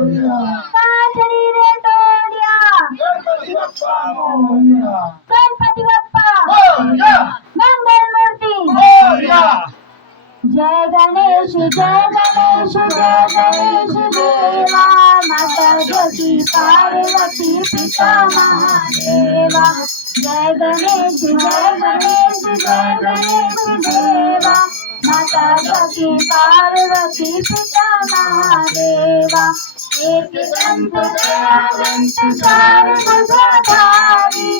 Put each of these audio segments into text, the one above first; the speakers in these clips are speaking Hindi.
काजरी रे तोंड्या गणपती बाप्पा मंगल मूर्ती जय गणेश देवा माता ज्योती पार्वती पिता महादेवा जय गणेश देवा माता ज्योती पार्वती पिता महादेवा एक दंत दयावंत चार भुजाधारी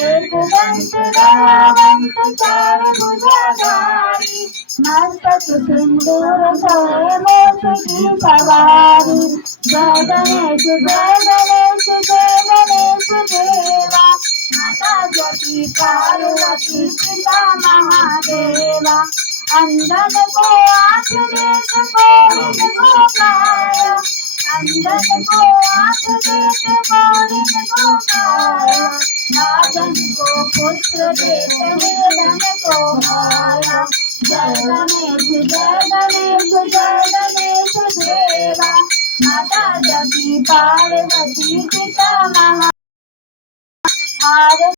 एक दंत दयावंत चार भुजाधारी मस्तक सिंदूर सोए मोक्ष की सवारी जय गणेश देवा माता ज्योति पार्वती पिता महादेवा अंधन को आँख देख गोविंद को पाया अंधन को आँख देख गोविंद को पाया राजन को पुत्र देख वेदन को माया जय गणेश देवा माता ज्योति पार्वती पिता महा करे और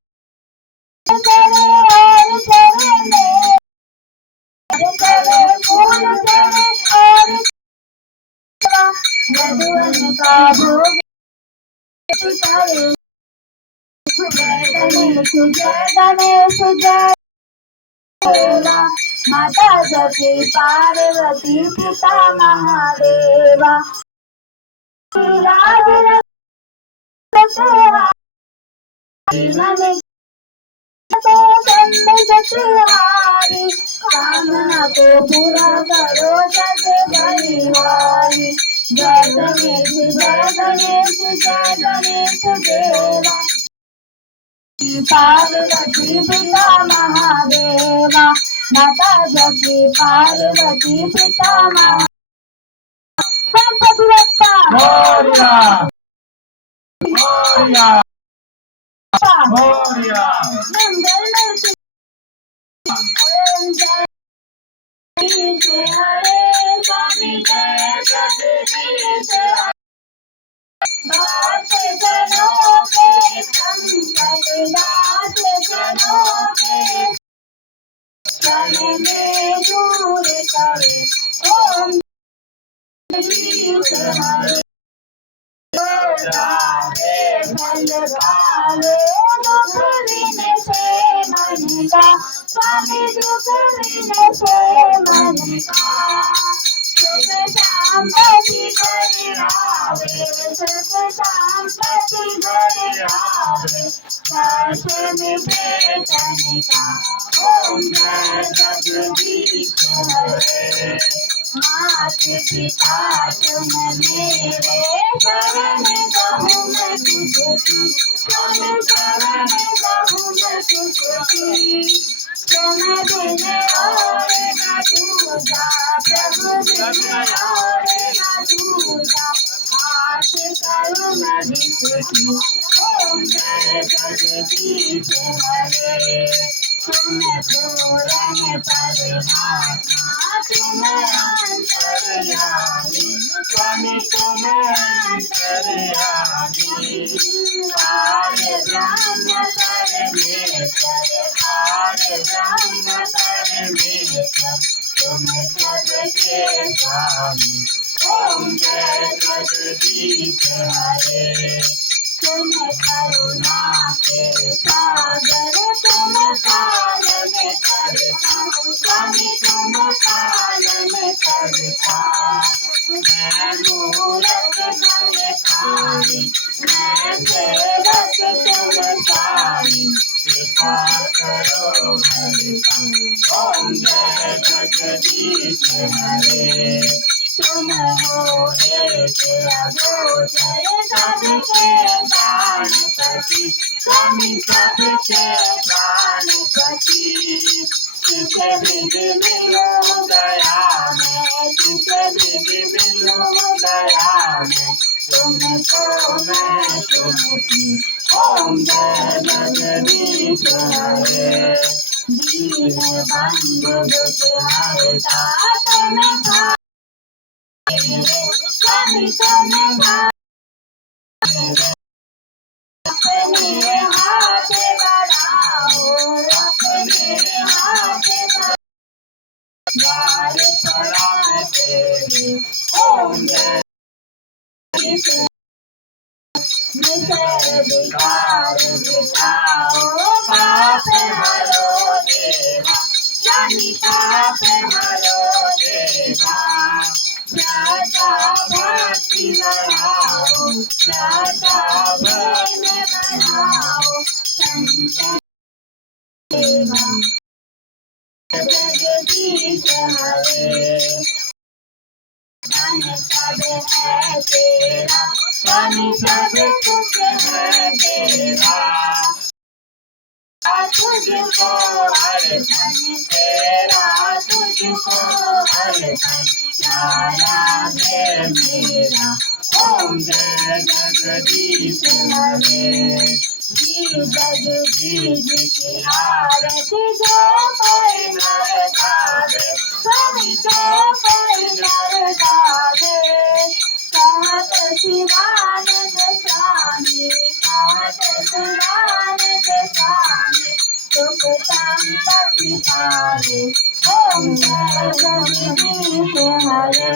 करे फूल करे और यदुवन का भोग करे जय गणेश देवा माता ज्योति पार्वती पिता महादेवा कामना को पूरा करो जग बलिहारी जय गणेश देवा पार्वती पिता महादेवा माता ज्योति पार्वती पिता गणपती बाप्पा मंगल मूर्ती हरे स्वामी जय जगदीश दास जनों के संकट दास जनों के क्षण में दूर करे ओम जगदीश हरे राधे फल पावे दुख विन से मन का स्वामी दुख विन से मन का सुख शांति घर आवे सुख शांति घर आवे हर्ष मिटे तन का ओम जय जगदीश हरे मात पिता तुम मेरे शरण गहूँ मैं तुझकी तुम शरण गहूँ मैं तुझकी तुम बिन और न दूजा प्रभु बिन और न दूजा आस करूँ मैं विष्णु ओम जय जगदीश हरे तुम पूर्ण परमात्मा तुम अंतर्यामी स्वामी तुम अंतर्यामी आर्य ब्रह्म परमेश्वर आर्य ब्रह्म परमेश्वर तुम सबके स्वामी ओम जय जगदीश हरे तुम करुणा के सागर तुम काल में करता स्वामी तुम काल में करता मैं मूरत बलशाली मैं सेवक तुम सारी कृपा करो हरि ओम जय जगदीश हरे तुम हो एक अगोचर सबके प्राणपति स्वामी सबके प्राणपति किसे भी मिलो दया में किसे भी मिलो दया में तुमको मैं तुमकी ओम जय जगदीश हरे दीन बंधु दुख हरता तुम स्वामी तुम्हें अपने हाथ बढ़ाओ, अपने हाथ द्वार पड़ा तेरे। ओम जय विकार मिटाओ, पाप हरो देवा, स्वामी पाप हरो देवा। श्रद्धा भक्ति बढ़ाओ, श्रद्धा प्रेम बढ़ाओ, संत सेवा जगदीश हरे। धन सब है तेरा, स्वामी सब कुछ है तेरा। तुझको अर्पण तेरा, तुझको अर्पण सारा है मेरा। ओम जय जगदीश हरे। श्री जगदीश की आरती जो कोई नर गावे, स्वामी जो कोई नर गावे। कहत शिवानंद स्वामी, कहत शिवानंद स्वामी, सुख संपत्ति पावे। ओम जय जगदीश हरे।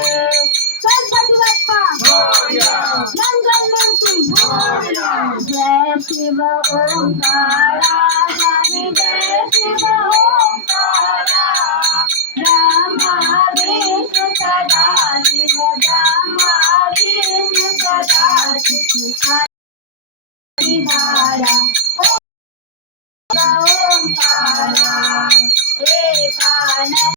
गणपति बप्पा मोरया, मंगल मूर्ति मोरया। जय शिव ओंकारा, स्वामी जय शिव ओंकारा। ब्रह्मा विष्णु सदा शिव, ब्रह्मा विष्णु सदा शिव। हरिधारा ओंकारा, एकानंद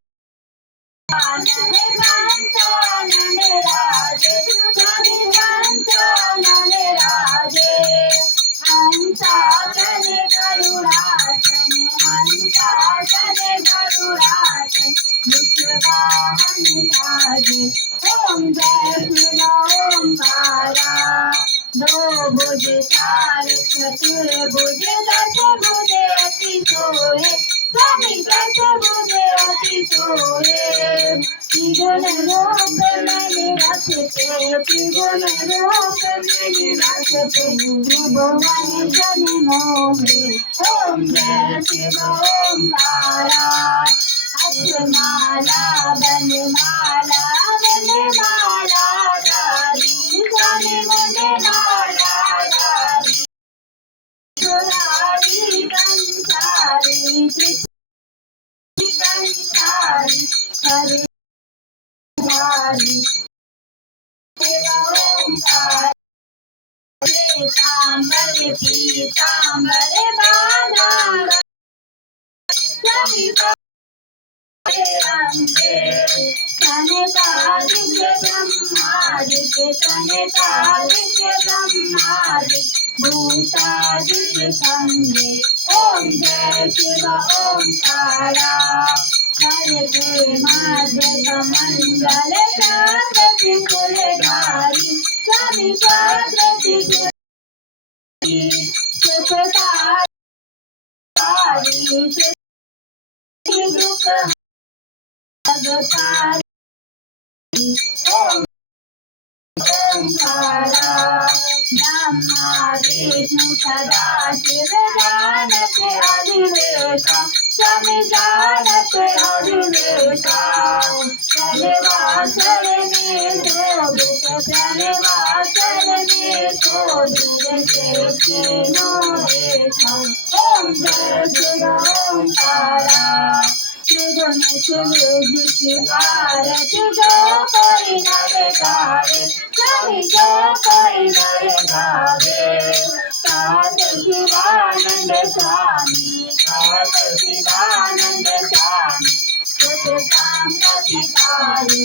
पंचानन राजे, स्वामी पंचानन राजे। हंसासन गरुड़ासन, हंसासन गरुड़ासन, विश्ववाहन साजे। ओम जय शिव ओंकारा। दो भुज चार चतुर्भुज, दस भुज अति सोहे, स्वामी दस भुज अति सोहे। त्रिगुण रूप में रखते, त्रिगुण रूप में रखते, त्रिभुवन जन मोहे। ओम जय शिव ओंकारा। अष्टमाला वनमाला, वनमाला धारी, स्वामी वनमाला धारी। सुरारी कंसारी, कंसारी, हरि धारी। ओंकार पीतांबर, पीतांबर बाला, स्वामी सनकादिक ब्रह्मादिक, सनकादिक ब्रह्मादिक, भूतादिक संगे। ओम जय शिव ओंकारा। हरे माधव मंगल काकति फूलधारी, स्वामी काकति फूलधारी। सुखकारी दुख हरतारी। ओम ओंकारा। ब्रह्मा विष्णु सदा शिव, जानत अधिवेशा, स्वामी जानत अधिवेशा। प्रणवासर में शोभित, प्रणवासर में शोभित, तीनों ऐसा। ओम जय शिव ओंकारा। त्रिगुण सुरभि की आरती जो कोई नर गावे, स्वामी जो कोई नर गावे। कहत शिवानंद स्वामी, कहत शिवानंद स्वामी, सुख संपत्ति पावे।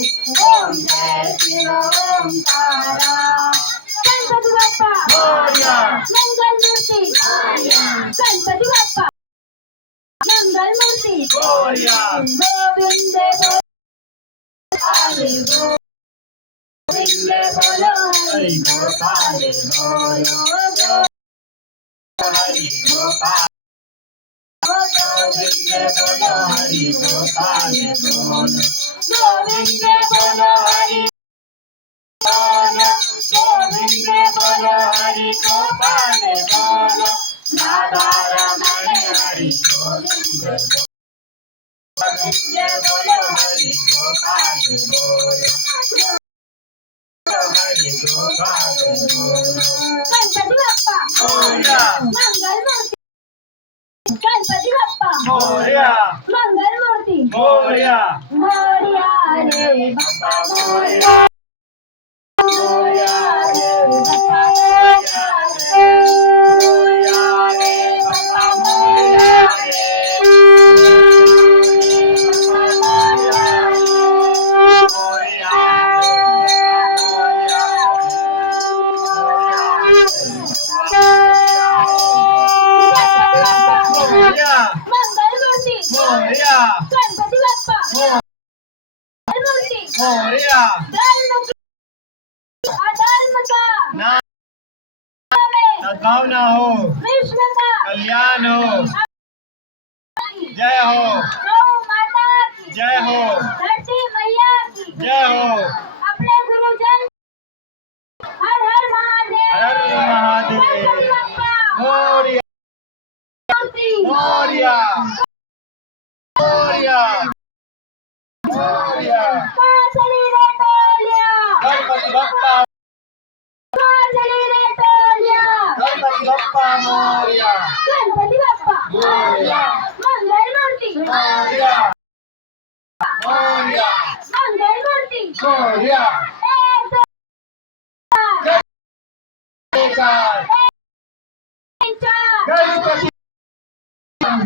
ओम जय शिव ओंकारा। गणपति बप्पा मोरया, मंगल मूर्ति मोरया। गणपति बप्पा मंगल मूर्ति मोरया। गोविंद हरि गोविंद बोलो, हरि गोपाल बोलो, हरि गोपाल। गोविंद बोलो, हरि गोपाल बोलो, गोविंद बोलो, हरि गोविंद बोलो हरि गोपाल बोलो राधा रमण हरि गोविंद बोलो हरि गोपाल बोलो हरि गोपाल बोलो गणपती बाप्पा मोरया मंगलमूर्ती गणपती बाप्पा मोरया मंगलमूर्ती मोरया मोरया रे बाप्पा मोरया मोरया रे बाप्पा मोरया रे बाप्पा मोरया रे मंगलमूर्ती मोरया गणपती बाप्पा मंगलमूर्ती मोरया धर्म का सद्भावना हो विश्व का कल्याण हो जय हो गौ माता की जय हो धरती मैया की जय हो अपने गुरुजन हर हर महादेव हर हर महादेव मोरया मोरया मोरया मोरया काजली रे टोलिया गणपती बाप्पा काजली रे टोलिया गणपती बाप्पा मोरया गणपती बाप्पा मोरया मंगलमूर्ती मोरया मोरया मंगलमूर्ती मोरया गणपती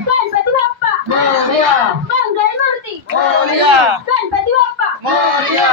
गणपती बाप्पा मोरया मंगलमूर्ती मोरया गणपती बाप्पा मोरया